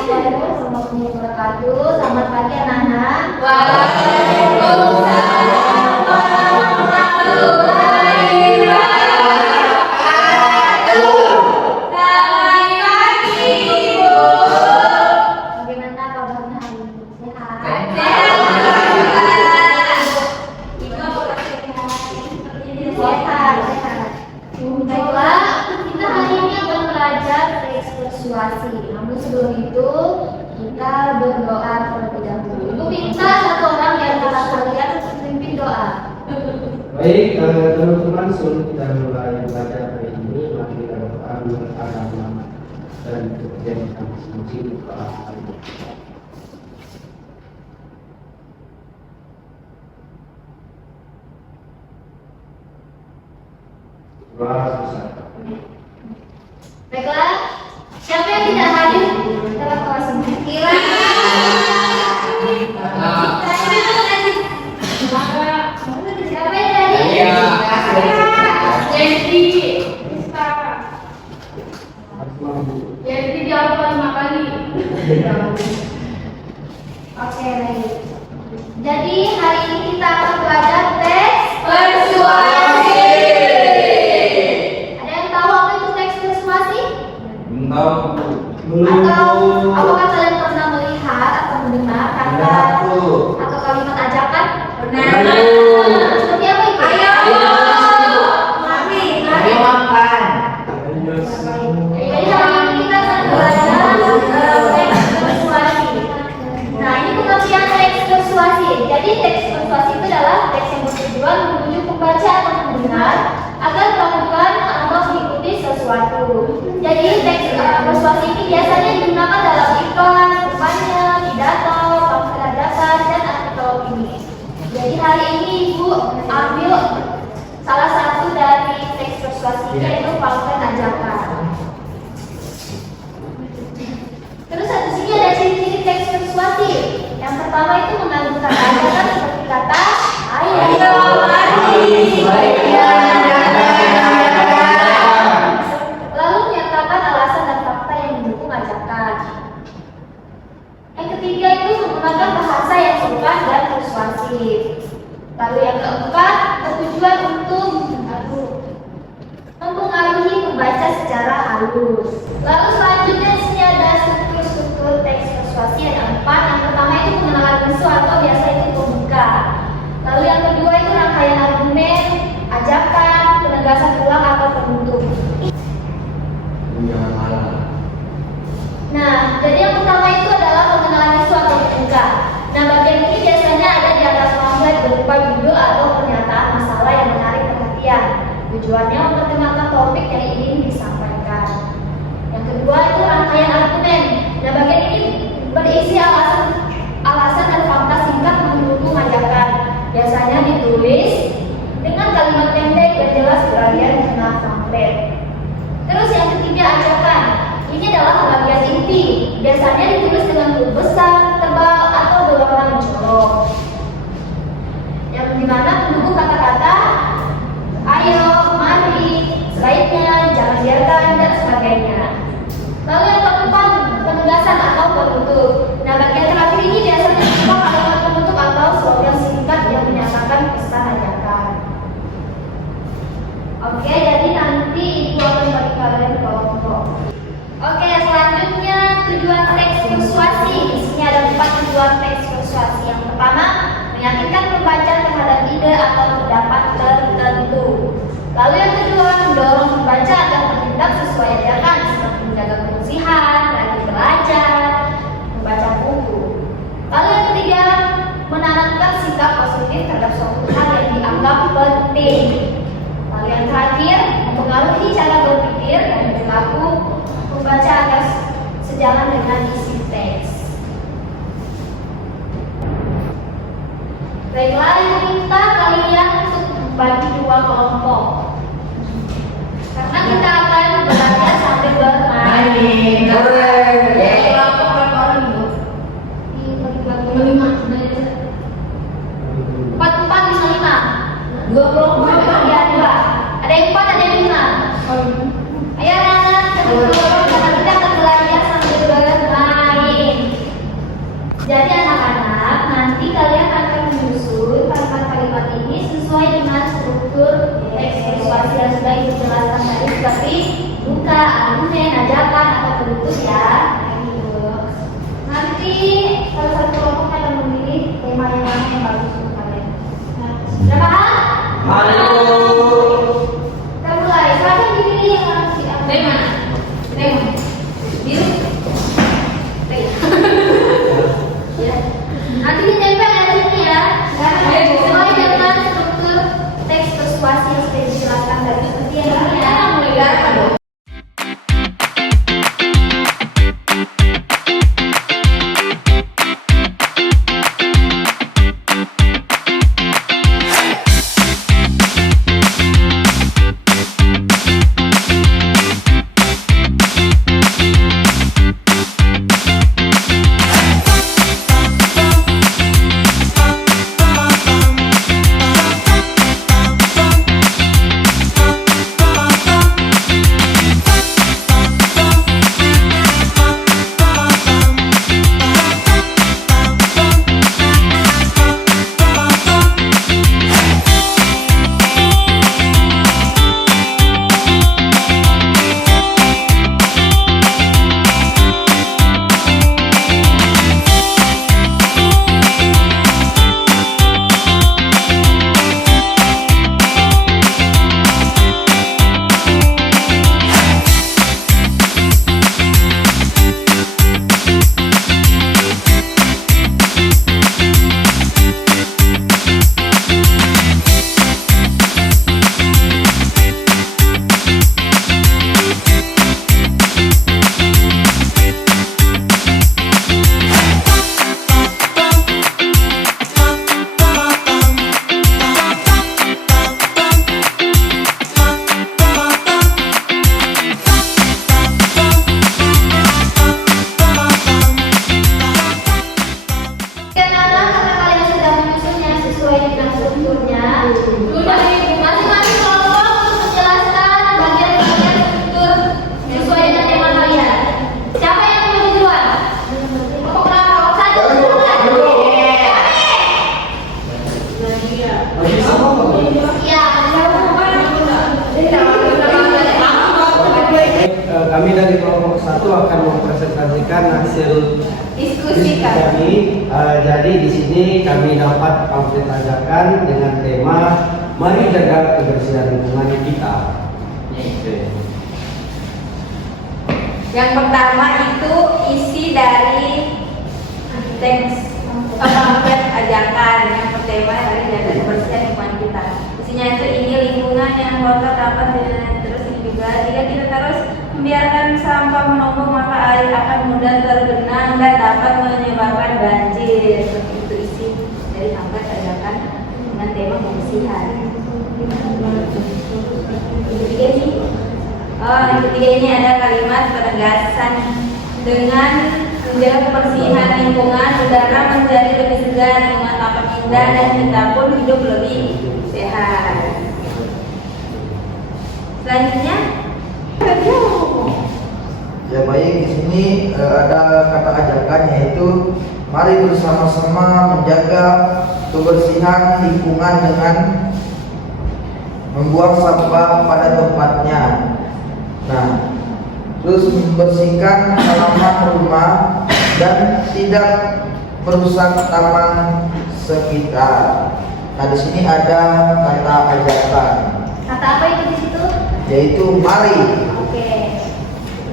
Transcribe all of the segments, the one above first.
Assalamualaikum warahmatullahi wabarakatuh. Selamat pagi anak-anak. Waalaikumsalam warahmatullahi wabarakatuh. Selamat pagi, Ibu. Bagaimana kabarnya hari ini? Sehat? Sehat. Baiklah, kita hari ini akan belajar teks persuasi. Namun sebelum itu kita berdoa terlebih dahulu. Ibu minta satu orang di antara kalian untuk memimpin doa. Baik, teman-teman, sebelum kita mulai belajar hari ini, mari kita berdoa menurut agama dan kepercayaan kita masing-masing kepada Allah. Doa besar. Baiklah, siapa yang tidak hadir dalam kelas ini? Kira. Siapa yang hadir? Jadi, Harus mampu. jadi jawab 5 kali. Oke, baik. Jadi hari ini kita akan belajar teks Persuasi. Ada yang tahu apa itu teks persuasi? Atau apakah kalian pernah melihat atau mendengar kata atau kalimat ajakan? Seperti apa itu? Mari. Jadi hari ini kita akan belajar teks persuasi. Nah, ini pengertian teks persuasi. Jadi teks persuasi itu adalah teks yang bertujuan membujuk pembaca atau pendengar agar melakukan atau mengikuti sesuatu. Jadi teks persuasi ini biasanya digunakan dalam iklan, kampanye, pidato, pamflet ajakan, dan artikel opini. Jadi hari ini Ibu ambil salah satu dari teks persuasi yaitu pamflet ajakan. Terus di sini ada ciri-ciri teks persuasi. Yang pertama itu mengandung kata ajakan seperti kata ayo mari. Lalu menyatakan alasan dan fakta yang mendukung ajakan. Yang ketiga itu menggunakan bahasa yang sopan dan persuasif. Lalu yang keempat bertujuan untuk mempengaruhi pembaca secara halus. Lalu selanjutnya di sini ada struktur teks persuasi ada 4. Yang pertama itu pengenalan musuh atau biasa itu pembuka. Lalu yang kedua itu rangkaian argumen, ajakan, penegasan ulang atau penutup. Nah, jadi yang pertama itu adalah pengenalan isu atau pembuka. Nah, bagian ini biasanya ada di atas pamflet berupa judul atau pernyataan masalah yang menarik perhatian. Tujuannya memperkenalkan topik yang ingin disampaikan. Yang kedua itu rangkaian argumen. Nah, bagian ini berisi alasan dan fakta singkat mendukung ajakan. Biasanya ditulis dengan kalimat pendek dan jelas berada di tengah pamflet. Terus yang ketiga ajakan. Ini adalah bagian inti. Biasanya ditulis dengan huruf besar, tebal, atau berwarna mencolok. Yang dimana mendukung kata-kata ayo, mari, sebaiknya, jangan biarkan, dan sebagainya. Lalu yang keempat, penegasan atau penutup. Nah, bagian terakhir ini biasanya berupa kalimat penutup atau slogan singkat yang menyatakan pesan ajakan. Oke, jadi nanti Ibu akan bagi kalian kelompok. Oke, selanjutnya tujuan teks persuasi. Di sini ada 4 tujuan teks persuasi. Yang pertama, meyakinkan pembaca terhadap ide atau pendapat tertentu. Lalu yang kedua, mendorong pembaca agar bertindak sesuai ajakan seperti menjaga kebersihan, rajin belajar, membaca buku. Lalu yang ketiga, menanamkan sikap positif terhadap suatu hal yang dianggap penting. Lalu yang terakhir, mempengaruhi cara berpikir dan perilaku pembaca agar sejalan dengan isi teks. Baiklah, Ibu minta kalian untuk bagi 2 kelompok. Karena kita akan belajar sampai bermain. Kelompok berapa orang Ibu? Dibagi 5. 4 bisa 5. 2 kelompok ya 2. Ada yang 4, ada yang 5. Ayo anak-anak, karena kita akan belajar sambil bermain. bagus untuk kalian. Sudah paham? Kita mulai. Silakan dipilih yang langsung. Tema. Biru. Ya. Nanti ditempel ya di sini ya. Sesuai dengan struktur teks persuasi yang sudah dijelaskan tadi. Seperti yang ini ya. Mulai. Kami dari kelompok 1 akan mempresentasikan hasil diskusi kami. Jadi di sini kami dapat pamflet ajakan dengan tema "Mari jaga kebersihan lingkungan kita". Yang pertama itu isi dari teks pamflet ajakan yang pertama dari jaga kebersihan lingkungan kita. Isinya itu ini lingkungan yang kotor dapat terus ini juga jika kita terus membiarkan sampah menumpuk maka air akan mudah tergenang dan dapat menyebabkan banjir. Seperti itu isi dari pamflet ajakan dengan tema kebersihan. Yang ketiga ini ada kalimat penegasan dengan menjaga kebersihan lingkungan, udara menjadi lebih segar, lingkungan tampak indah dan kita pun hidup lebih sehat. Selanjutnya, ya baik, di sini ada kata ajakan yaitu mari bersama-sama menjaga kebersihan lingkungan dengan membuang sampah pada tempatnya. Nah, terus membersihkan halaman rumah dan tidak merusak taman sekitar. Nah, di sini ada kata ajakan. Kata apa itu di situ? Yaitu mari. Oke.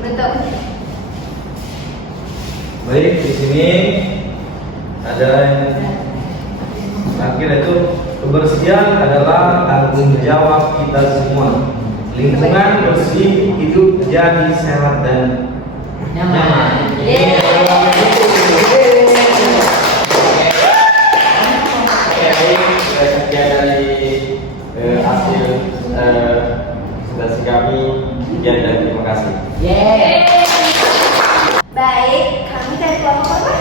Bentuk. Baik, di sini ada yang terakhir itu kebersihan adalah tanggung jawab kita semua. Lingkungan bersih, hidup jadi sehat dan nyaman. Sekian dari hasil presentasi kami. Sekian dan terima kasih. baik, kami dari kelompok apa?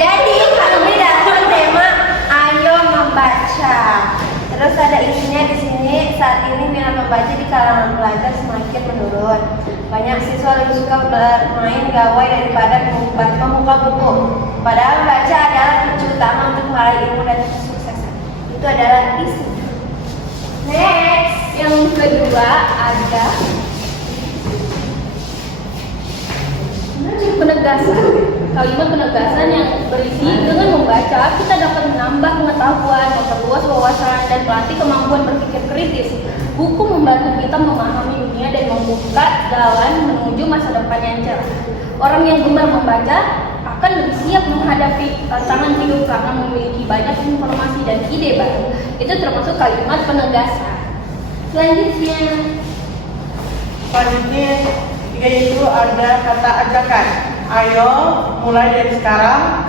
Jadi kami dapat tema Ayo Membaca. Terus ada isinya di sini. Saat ini minat membaca di kalangan pelajar semakin menurun. Banyak siswa lebih suka bermain gawai daripada membuka buku. Padahal membaca adalah kunci utama untuk meraih ilmu dan kesuksesan. Itu adalah isi. Next, yang kedua ada Penegasan. Kalimat penegasan yang berisi dengan membaca kita dapat menambah pengetahuan, memperluas wawasan, dan melatih kemampuan berpikir kritis. Buku membantu kita memahami dunia dan membuka jalan menuju masa depan yang cerah. Orang yang gemar membaca akan lebih siap menghadapi tantangan hidup karena memiliki banyak informasi dan ide baru. Itu termasuk kalimat penegasan. Selanjutnya yaitu ada kata ajakan. Ayo mulai dari sekarang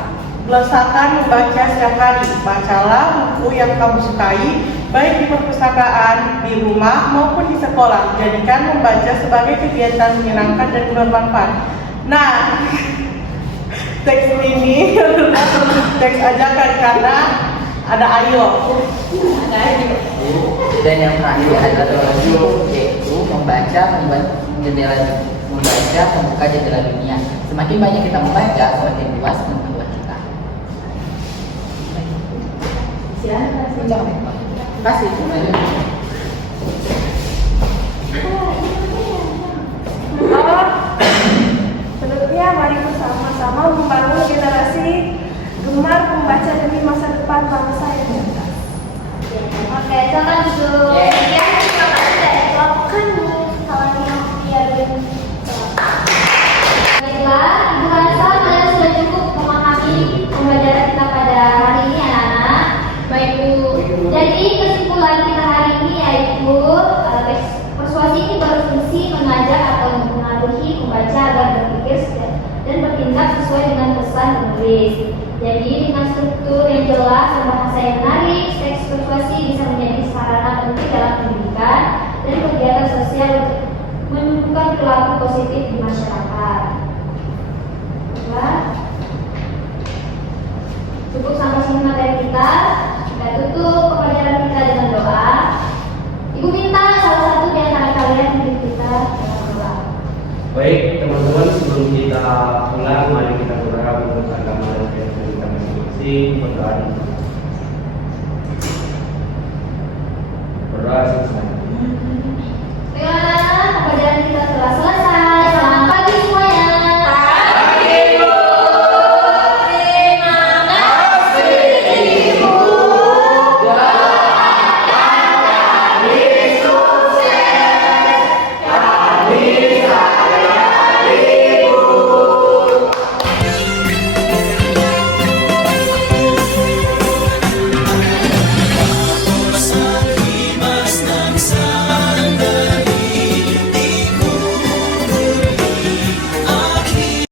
biasakan membaca setiap hari. Bacalah buku yang kamu sukai, baik di perpustakaan, di rumah maupun di sekolah. Jadikan membaca sebagai kegiatan menyenangkan dan bermanfaat. Nah, teks ini adalah teks ajakan karena ada ayo. Dan yang terakhir adalah yaitu membaca, membuka jendela dunia. Semakin banyak kita membaca, semakin luas pengetahuan kita. Kasih. Selanjutnya mari bersama-sama membangun generasi gemar membaca demi masa depan bangsa yang cerdas. Oke, silakan duduk. Ya, terima kasih dari kelompok kami. Salamnya Oktia dan baiklah, Ibu rasa kalian sudah cukup memahami pembelajaran kita pada hari ini, anak-anak. Baik, Bu. Jadi kesimpulan kita hari ini yaitu teks persuasi ini berfungsi mengajak atau mempengaruhi pembaca agar berpikir dan bertindak sesuai dengan pesan penulis. Jadi dengan struktur yang jelas dan bahasa yang menarik, teks persuasi bisa menjadi sarana penting dalam pendidikan dan kegiatan sosial untuk menumbuhkan perilaku positif di masyarakat. Cukup sampai sini materi kita. Kita tutup pembelajaran kita dengan doa. Ibu minta salah satu di antara kalian memimpin kita dengan doa. Baik teman-teman, sebelum kita pulang, mari kita berdoa untuk agama dan keyakinan kita masing-masing. Berdoa